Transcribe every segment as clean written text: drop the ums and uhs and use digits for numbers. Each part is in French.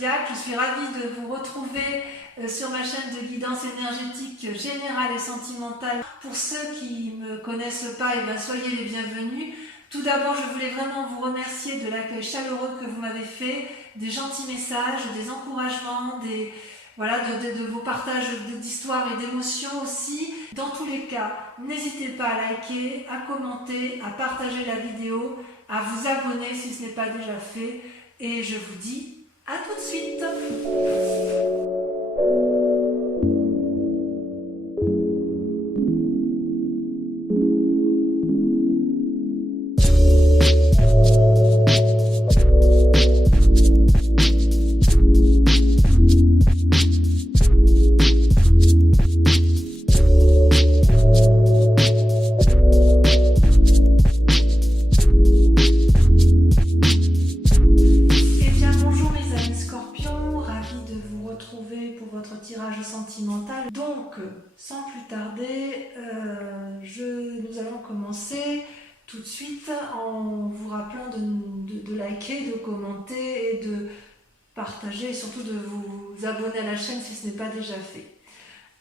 Zodiac. Je suis ravie de vous retrouver sur ma chaîne de guidance énergétique générale et sentimentale. Pour ceux qui ne me connaissent pas, soyez les bienvenus. Tout d'abord, je voulais vraiment vous remercier de l'accueil chaleureux que vous m'avez fait, des gentils messages, des encouragements, de vos partages d'histoires et d'émotions aussi. Dans tous les cas, n'hésitez pas à liker, à commenter, à partager la vidéo, à vous abonner si ce n'est pas déjà fait. Et je vous dis à tout de suite. Tirage sentimental. Donc, sans plus tarder, nous allons commencer tout de suite en vous rappelant de liker, de commenter et de partager et surtout de vous abonner à la chaîne si ce n'est pas déjà fait.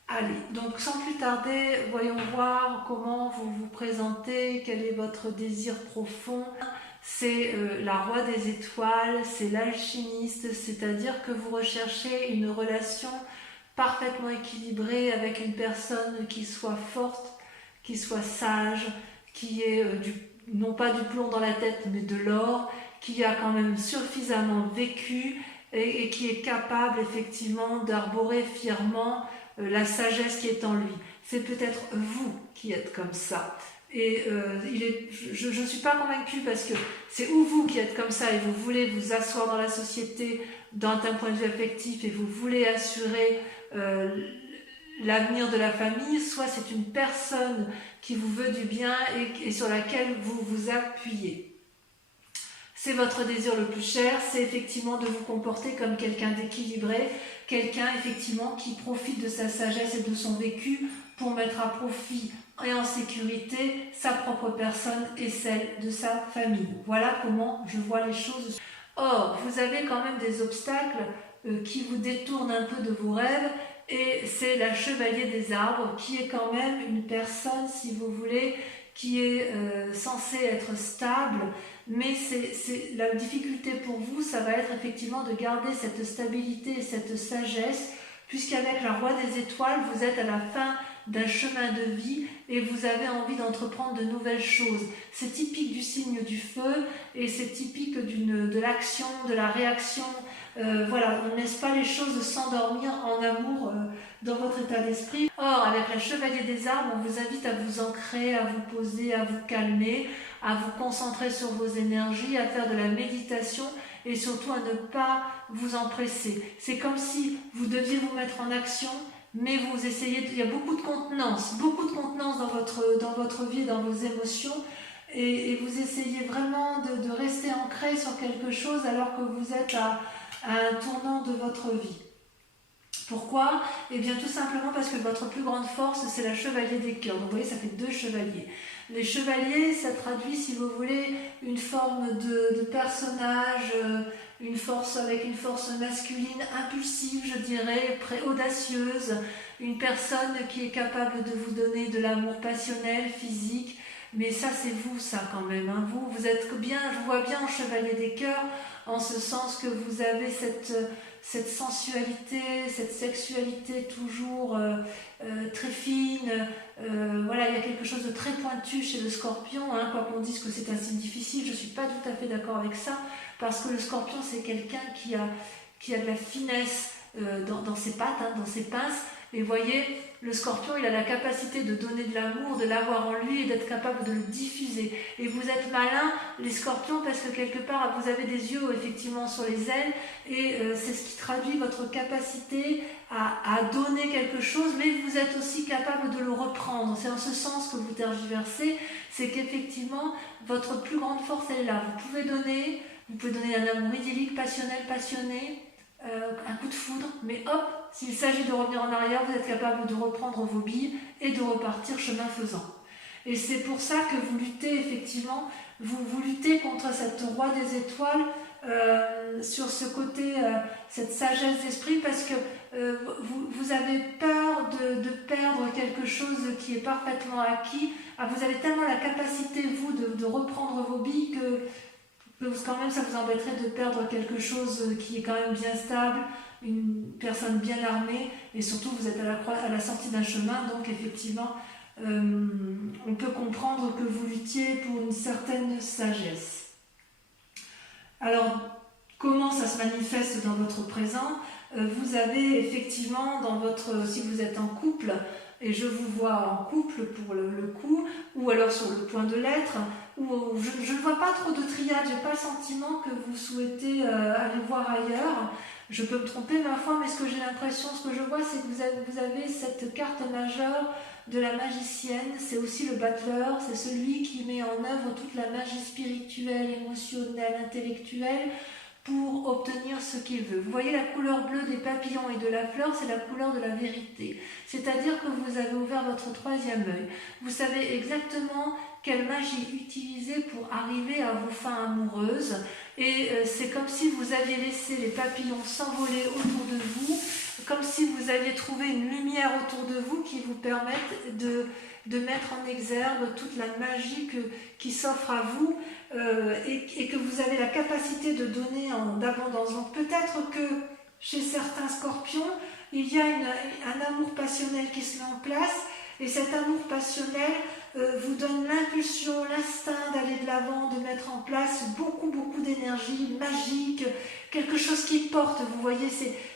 Allez, donc sans plus tarder, voyons voir comment vous vous présentez, quel est votre désir profond. C'est la roi des étoiles, c'est l'alchimiste, c'est-à-dire que vous recherchez une relation parfaitement équilibrée avec une personne qui soit forte, qui soit sage, qui ait non pas du plomb dans la tête mais de l'or, qui a quand même suffisamment vécu et qui est capable effectivement d'arborer fièrement la sagesse qui est en lui. C'est peut-être vous qui êtes comme ça. Et je ne suis pas convaincue parce que c'est ou vous qui êtes comme ça et vous voulez vous asseoir dans la société d'un point de vue affectif et vous voulez assurer l'avenir de la famille, soit c'est une personne qui vous veut du bien et sur laquelle vous vous appuyez. C'est votre désir le plus cher, c'est effectivement de vous comporter comme quelqu'un d'équilibré, quelqu'un effectivement qui profite de sa sagesse et de son vécu pour mettre à profit et en sécurité sa propre personne et celle de sa famille. Voilà comment je vois les choses. Or, vous avez quand même des obstacles qui vous détournent un peu de vos rêves et c'est la chevalier des arbres qui est quand même une personne, si vous voulez, qui est censée être stable, mais la difficulté pour vous, ça va être effectivement de garder cette stabilité et cette sagesse, puisqu'avec la roi des étoiles, vous êtes à la fin d'un chemin de vie et vous avez envie d'entreprendre de nouvelles choses. C'est typique du signe du feu et c'est typique de l'action, de la réaction. Voilà, on ne laisse pas les choses s'endormir en amour dans votre état d'esprit. Or, avec la chevalier des arbres, on vous invite à vous ancrer, à vous poser, à vous calmer, à vous concentrer sur vos énergies, à faire de la méditation et surtout à ne pas vous empresser. C'est comme si vous deviez vous mettre en action, mais vous essayez, il y a beaucoup de contenance dans votre vie, dans vos émotions, et vous essayez vraiment de rester ancré sur quelque chose alors que vous êtes à un tournant de votre vie. Pourquoi? Eh bien tout simplement parce que votre plus grande force, c'est la chevalier des cœurs. Donc vous voyez, ça fait 2 chevaliers. Les chevaliers, ça traduit, si vous voulez, une forme de personnage, avec une force masculine impulsive, je dirais, audacieuse, une personne qui est capable de vous donner de l'amour passionnel, physique, mais ça c'est vous, ça quand même, hein. Vous êtes bien, je vois bien en chevalier des cœurs, en ce sens que vous avez cette sensualité, cette sexualité toujours très fine. Voilà, il y a quelque chose de très pointu chez le scorpion, hein, quoi qu'on dise que c'est un signe difficile, je ne suis pas tout à fait d'accord avec ça, parce que le scorpion c'est quelqu'un qui a de la finesse dans ses pattes, hein, dans ses pinces, et vous voyez, le scorpion il a la capacité de donner de l'amour, de l'avoir en lui et d'être capable de le diffuser. Et vous êtes malins les scorpions parce que quelque part vous avez des yeux effectivement sur les ailes et c'est ce qui traduit votre capacité à donner quelque chose, mais vous êtes aussi capable de le reprendre. C'est en ce sens que vous tergiversez, c'est qu'effectivement votre plus grande force elle est là. Vous pouvez donner un amour idyllique, passionnel, passionné, un coup de foudre, mais hop, s'il s'agit de revenir en arrière, vous êtes capable de reprendre vos billes et de repartir chemin faisant. Et c'est pour ça que vous luttez effectivement, vous luttez contre cette roi des étoiles sur ce côté, cette sagesse d'esprit, parce que vous avez peur de perdre quelque chose qui est parfaitement acquis. Vous avez tellement la capacité, vous, de reprendre vos billes que quand même ça vous embêterait de perdre quelque chose qui est quand même bien stable, une personne bien armée, et surtout vous êtes à la sortie d'un chemin, donc effectivement on peut comprendre que vous luttiez pour une certaine sagesse. Alors, comment ça se manifeste dans votre présent? Vous avez effectivement si vous êtes en couple, et je vous vois en couple pour le coup, ou alors sur le point de l'être, ou je ne vois pas trop de triade, j'ai pas le sentiment que vous souhaitez aller voir ailleurs. Je peux me tromper ma foi, mais ce que j'ai l'impression, ce que je vois, c'est que vous avez cette carte majeure de la magicienne. C'est aussi le battleur, c'est celui qui met en œuvre toute la magie spirituelle, émotionnelle, intellectuelle, pour obtenir ce qu'il veut. Vous voyez la couleur bleue des papillons et de la fleur, c'est la couleur de la vérité. C'est-à-dire que vous avez ouvert votre troisième œil. Vous savez exactement quelle magie utiliser pour arriver à vos fins amoureuses. Et c'est comme si vous aviez laissé les papillons s'envoler autour de vous, comme si vous aviez trouvé une lumière autour de vous qui vous permette de mettre en exergue toute la magie qui s'offre à vous, et que vous avez la capacité de donner en abondance. Donc peut-être que chez certains scorpions, il y a un amour passionnel qui se met en place, et cet amour passionnel vous donne l'impulsion, l'instinct d'aller de l'avant, de mettre en place beaucoup d'énergie magique, quelque chose qui porte. Vous voyez,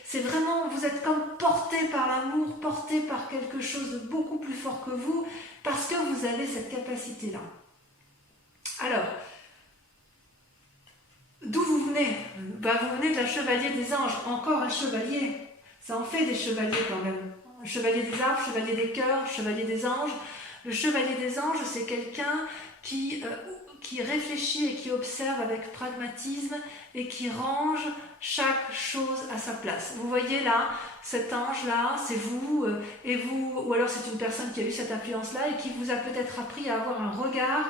c'est vraiment, vous êtes comme porté par l'amour, porté par quelque chose de beaucoup plus fort que vous, parce que vous avez cette capacité-là. Alors, d'où vous venez? Vous venez de la chevalier des anges, encore un chevalier. Ça en fait des chevaliers quand même. Chevalier des arbres, chevalier des cœurs, chevalier des anges. Le chevalier des anges, c'est quelqu'un qui réfléchit et qui observe avec pragmatisme et qui range chaque chose à sa place. Vous voyez là, cet ange-là, c'est vous, ou alors c'est une personne qui a eu cette influence-là et qui vous a peut-être appris à avoir un regard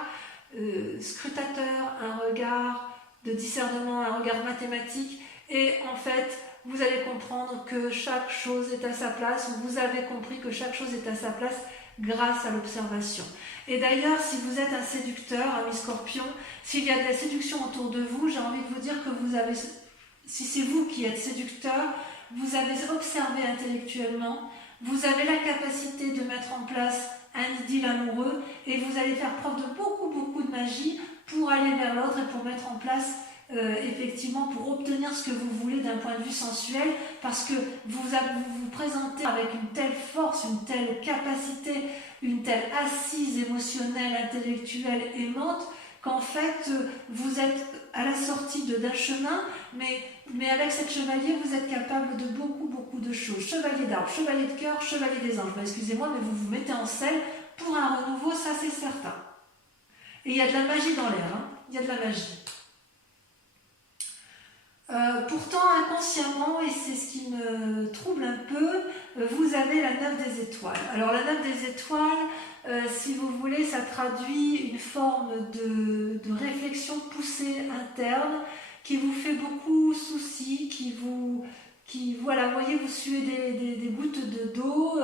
scrutateur, un regard de discernement, un regard mathématique, et en fait, vous allez comprendre que chaque chose est à sa place, ou vous avez compris que chaque chose est à sa place grâce à l'observation. Et d'ailleurs, si vous êtes un séducteur, ami Scorpion, s'il y a de la séduction autour de vous, j'ai envie de vous dire que si c'est vous qui êtes séducteur, vous avez observé intellectuellement, vous avez la capacité de mettre en place un idylle amoureux, et vous allez faire preuve de beaucoup de magie pour aller vers l'autre et pour mettre en place effectivement, pour obtenir ce que vous voulez d'un point de vue sensuel, parce que vous vous présentez avec une telle force, une telle capacité, une telle assise émotionnelle, intellectuelle, aimante, qu'en fait, vous êtes à la sortie d'un chemin, mais avec cette chevalier, vous êtes capable de beaucoup de choses. Chevalier d'arbre, chevalier de cœur, chevalier des anges. Excusez-moi, mais vous vous mettez en selle pour un renouveau, ça c'est certain. Et il y a de la magie dans l'air, hein. Il y a de la magie. Pourtant, inconsciemment, et c'est ce qui me trouble un peu, vous avez la 9 des étoiles. Alors la 9 des étoiles, si vous voulez, ça traduit une forme de réflexion poussée interne qui vous fait beaucoup souci, voilà, vous voyez, vous suez des gouttes d'eau,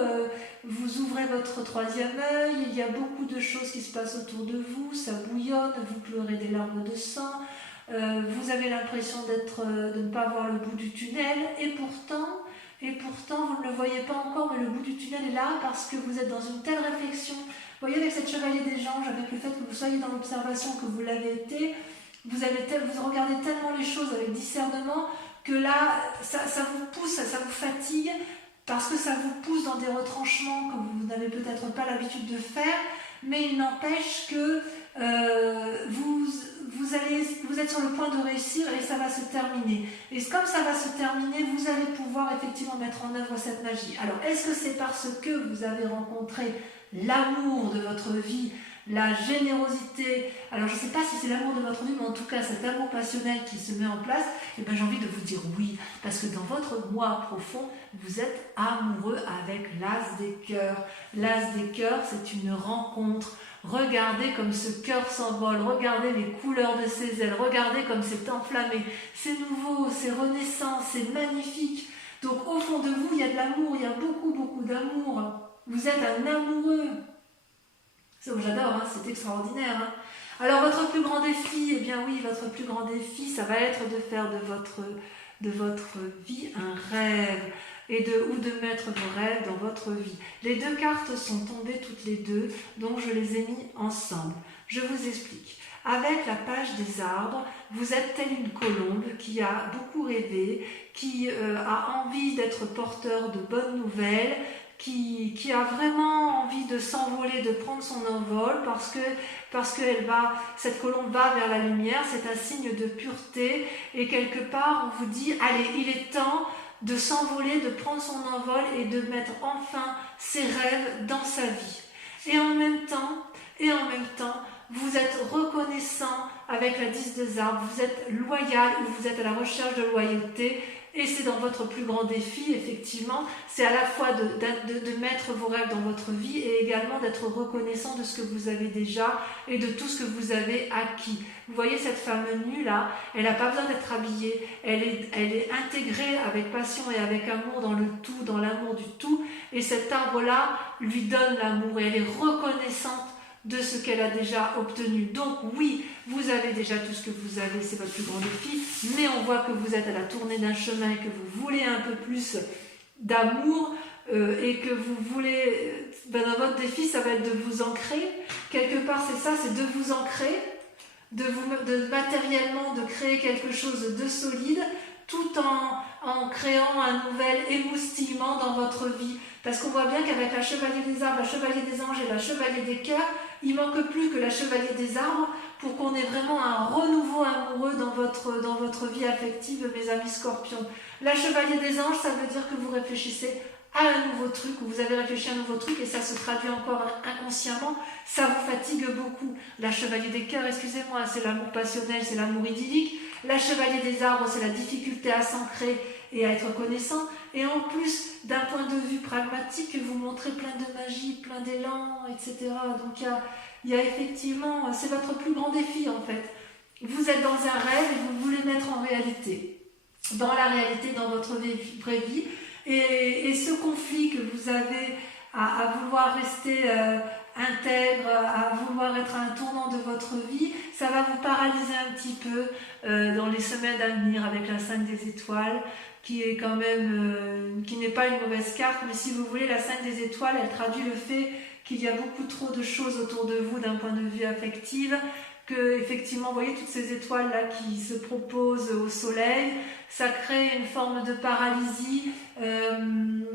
vous ouvrez votre troisième œil, il y a beaucoup de choses qui se passent autour de vous, ça bouillonne, vous pleurez des larmes de sang. Vous avez l'impression de ne pas voir le bout du tunnel, et pourtant vous ne le voyez pas encore, mais le bout du tunnel est là parce que vous êtes dans une telle réflexion. Vous voyez, avec cette chevalier des anges, avec le fait que vous soyez dans l'observation, que vous l'avez été, vous regardez tellement les choses avec discernement que là, ça vous pousse, ça vous fatigue, parce que ça vous pousse dans des retranchements que vous n'avez peut-être pas l'habitude de faire, mais il n'empêche que vous êtes sur le point de réussir et ça va se terminer. Et comme ça va se terminer, vous allez pouvoir effectivement mettre en œuvre cette magie. Alors, est-ce que c'est parce que vous avez rencontré l'amour de votre vie, la générosité. Alors je ne sais pas si c'est l'amour de votre vie, mais en tout cas cet amour passionnel qui se met en place, et ben j'ai envie de vous dire oui, parce que dans votre moi profond, vous êtes amoureux avec l'as des cœurs. L'as des cœurs, c'est une rencontre. Regardez comme ce cœur s'envole, regardez les couleurs de ses ailes, regardez comme c'est enflammé, c'est nouveau, c'est renaissant, c'est magnifique. Donc au fond de vous, il y a de l'amour, il y a beaucoup, beaucoup d'amour. Vous êtes un amoureux. C'est que j'adore, hein, c'est extraordinaire. Hein. Alors votre plus grand défi, eh bien oui, votre plus grand défi, ça va être de faire de votre vie un rêve ou de mettre vos rêves dans votre vie. Les deux cartes sont tombées toutes les deux, donc je les ai mis ensemble. Je vous explique. Avec la page des arbres, vous êtes telle une colombe qui a beaucoup rêvé, qui a envie d'être porteur de bonnes nouvelles, qui a vraiment envie de s'envoler, de prendre son envol parce que cette colombe va vers la lumière, c'est un signe de pureté et quelque part on vous dit allez, il est temps de s'envoler, de prendre son envol et de mettre enfin ses rêves dans sa vie. Et en même temps, vous êtes reconnaissant avec la 10 des arbres, vous êtes loyal ou vous êtes à la recherche de loyauté. Et c'est dans votre plus grand défi, effectivement, c'est à la fois de mettre vos rêves dans votre vie et également d'être reconnaissant de ce que vous avez déjà et de tout ce que vous avez acquis. Vous voyez cette femme nue là, elle n'a pas besoin d'être habillée, elle est intégrée avec passion et avec amour dans le tout, dans l'amour du tout, et cet arbre-là lui donne l'amour et elle est reconnaissante de ce qu'elle a déjà obtenu. Donc oui, vous avez déjà tout ce que vous avez, c'est votre plus grand défi, mais on voit que vous êtes à la tournée d'un chemin et que vous voulez un peu plus d'amour et que vous voulez, dans votre défi, ça va être de vous ancrer. Quelque part, c'est ça, c'est de vous ancrer, de matériellement, de créer quelque chose de solide, tout en créant un nouvel émoustillement dans votre vie. Parce qu'on voit bien qu'avec la chevalier des arbres, la chevalier des anges et la chevalier des cœurs, il ne manque plus que la chevalier des arbres pour qu'on ait vraiment un renouveau amoureux dans votre vie affective, mes amis scorpions. La chevalier des anges, ça veut dire que vous réfléchissez à un nouveau truc, ou vous avez réfléchi à un nouveau truc et ça se traduit encore inconsciemment, ça vous fatigue beaucoup. La chevalier des cœurs, excusez-moi, c'est l'amour passionnel, c'est l'amour idyllique. La chevalier des arbres, c'est la difficulté à s'ancrer et à être connaissant. Et en plus, d'un point de vue pragmatique, vous montrez plein de magie, plein d'élan, etc. Donc il y a effectivement, c'est votre plus grand défi en fait. Vous êtes dans un rêve et vous voulez mettre en réalité, dans la réalité, dans votre vraie vie. Et ce conflit que vous avez à vouloir rester intègre, à vouloir être à un tournant de votre vie, ça va vous paralyser un petit peu dans les semaines à venir avec la 5 des étoiles, qui est quand même, qui n'est pas une mauvaise carte, mais si vous voulez, la 5 des étoiles, elle traduit le fait qu'il y a beaucoup trop de choses autour de vous d'un point de vue affectif, que effectivement, vous voyez toutes ces étoiles là qui se proposent au soleil, ça crée une forme de paralysie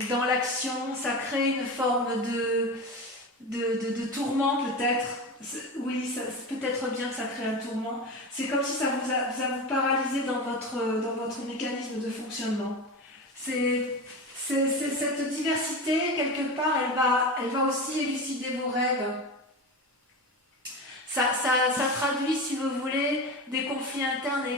dans l'action, ça crée une forme de tourment peut-être. Oui, peut-être bien que ça crée un tourment. C'est comme si ça vous paralysé dans votre mécanisme de fonctionnement. Cette diversité, quelque part, elle va aussi élucider vos rêves. Ça traduit, si vous voulez, des conflits internes et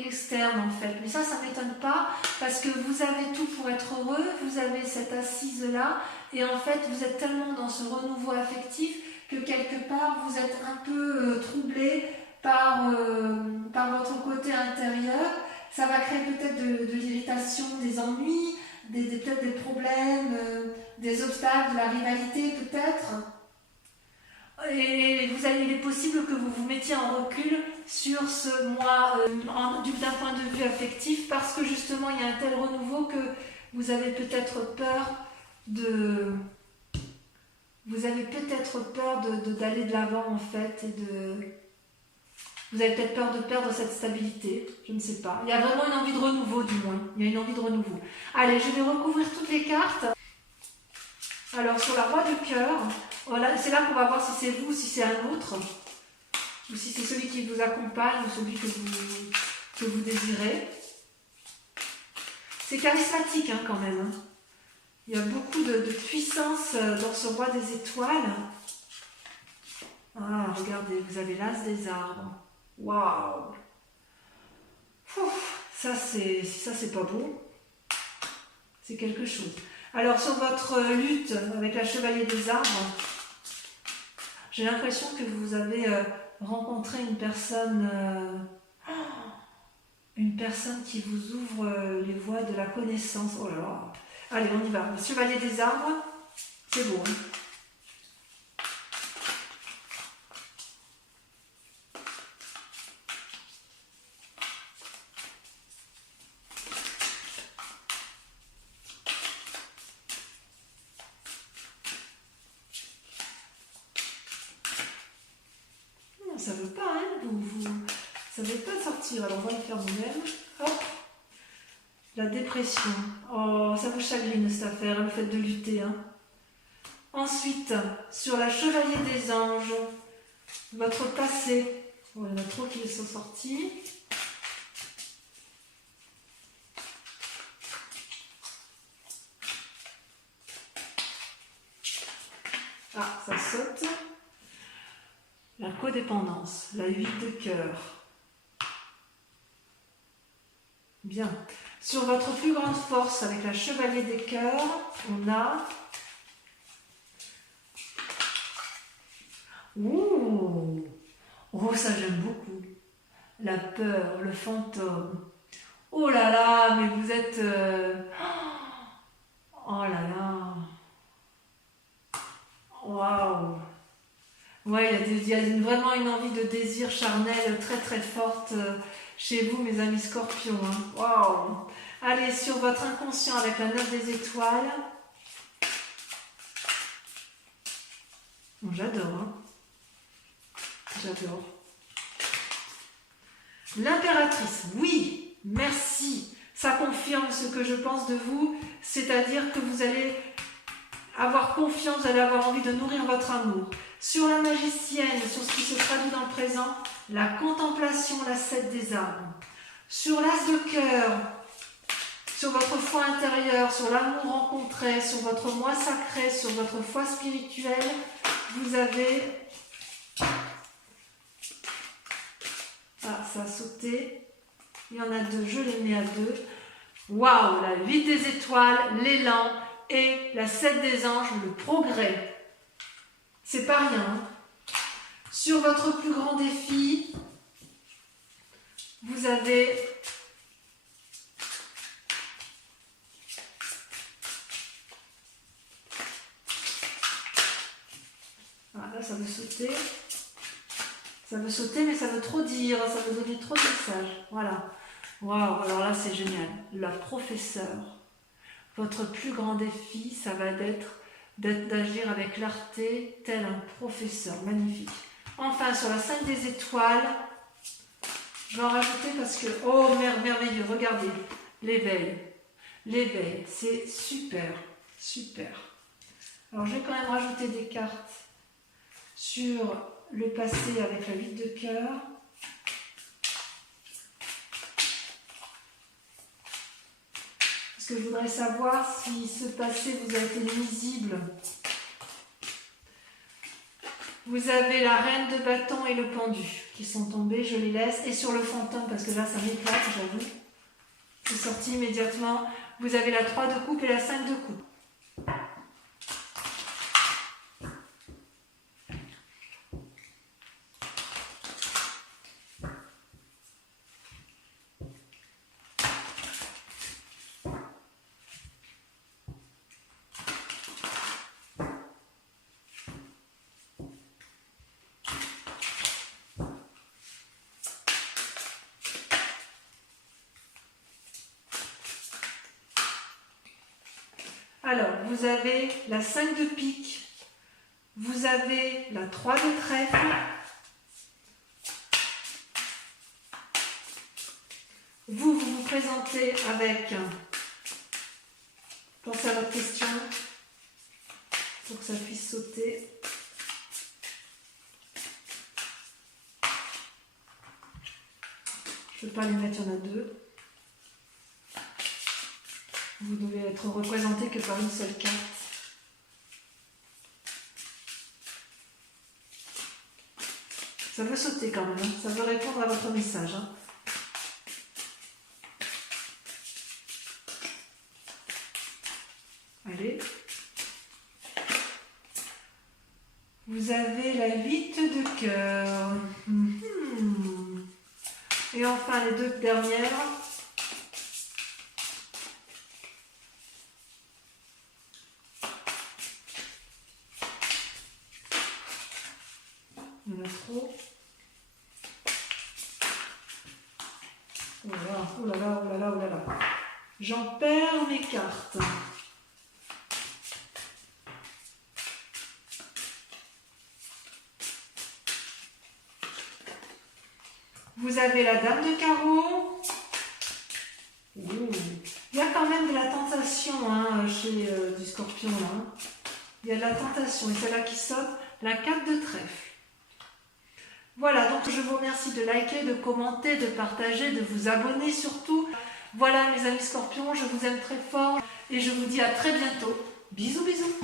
externes en fait. Mais ça ne m'étonne pas parce que vous avez tout pour être heureux, vous avez cette assise-là et en fait, vous êtes tellement dans ce renouveau affectif que quelque part, vous êtes un peu troublé par votre côté intérieur. Ça va créer peut-être de l'irritation, des ennuis, peut-être des problèmes, des obstacles, de la rivalité peut-être. Et il est possible que vous vous mettiez en recul sur ce moi d'un point de vue affectif parce que justement il y a un tel renouveau que vous avez peut-être peur d'aller de l'avant en fait vous avez peut-être peur de perdre cette stabilité, je ne sais pas. Il y a vraiment une envie de renouveau du moins, il y a une envie de renouveau. Allez, je vais recouvrir toutes les cartes. Alors sur la roue de cœur, voilà, c'est là qu'on va voir si c'est vous, si c'est un autre, ou si c'est celui qui vous accompagne, ou celui que vous désirez. C'est charismatique hein, quand même. Hein. Il y a beaucoup de puissance dans ce roi des étoiles. regardez, vous avez l'as des arbres. Waouh! Ça c'est pas beau. C'est quelque chose. Alors sur votre lutte avec la chevalier des arbres, j'ai l'impression que vous avez rencontré une personne qui vous ouvre les voies de la connaissance. Oh là là. Allez, on y va. Le chevalier des arbres, c'est beau. Hein? Ça veut pas, hein, ça veut pas sortir. Alors on va le faire nous-mêmes. Hop. La dépression. Oh, ça vous chagrine cette affaire, le fait de lutter. Hein. Ensuite, sur la chevalier des anges, votre passé. Oh, il y en a trop qui sont sortis. Ah, ça saute. La codépendance, la 8 de cœur. Bien. Sur votre plus grande force, avec la chevalier des cœurs, on a... Ouh! Oh, ça j'aime beaucoup. La peur, le fantôme. Oh là là, mais vous êtes... Oh là là. Waouh! Ouais, il y a vraiment une envie de désir charnel très très forte chez vous, mes amis scorpions. Hein. Waouh! Allez, sur votre inconscient avec la 9 des étoiles. Bon, j'adore. Hein. J'adore. L'impératrice, oui, merci. Ça confirme ce que je pense de vous, c'est-à-dire que vous allez avoir confiance, vous allez avoir envie de nourrir votre amour. Sur la magicienne, sur ce qui se traduit dans le présent, la contemplation, la 7 des arbres. Sur l'as de cœur, sur votre foi intérieure, sur l'amour rencontré, sur votre moi sacré, sur votre foi spirituelle, vous avez... Ah, ça a sauté. Il y en a deux, je les mets à deux. Waouh, la 8 des étoiles, l'élan et la 7 des anges, le progrès. C'est pas rien. Hein. Sur votre plus grand défi, vous avez là ça veut sauter. Ça veut sauter, mais ça veut trop dire, ça veut donner trop de messages. Voilà. Waouh, alors là c'est génial. La professeure. Votre plus grand défi, ça va être d'agir avec clarté, tel un professeur. Magnifique. Enfin, sur la 5 des étoiles, je vais en rajouter parce que, oh, merveilleux, regardez, l'éveil. L'éveil, c'est super, super. Alors, je vais quand même rajouter des cartes sur le passé avec la 8 de cœur. Parce que je voudrais savoir si ce passé vous a été nuisible. Vous avez la reine de bâton et le pendu qui sont tombés, je les laisse. Et sur le fantôme, parce que là ça m'éclate, j'avoue. C'est sorti immédiatement. Vous avez la 3 de coupe et la 5 de coupe. Alors, vous avez la 5 de pique, vous avez la 3 de trèfle, vous vous présentez avec, pensez à votre question, pour que ça puisse sauter. Je ne peux pas les mettre, il y en a deux. Vous devez être représenté que par une seule carte. Ça veut sauter quand même, hein. Ça veut répondre à votre message. Hein. Allez. Vous avez la 8 de cœur. Et enfin les 2 dernières. Il y en a trop. Oh là là, oh là là, oh là là, oh là là. J'en perds mes cartes. Vous avez la dame de carreau. Ouh. Il y a quand même de la tentation hein, chez du scorpion. Là. Il y a de la tentation et c'est là qui saute la 4 de trèfle. Voilà, donc je vous remercie de liker, de commenter, de partager, de vous abonner surtout. Voilà mes amis scorpions, je vous aime très fort et je vous dis à très bientôt. Bisous bisous.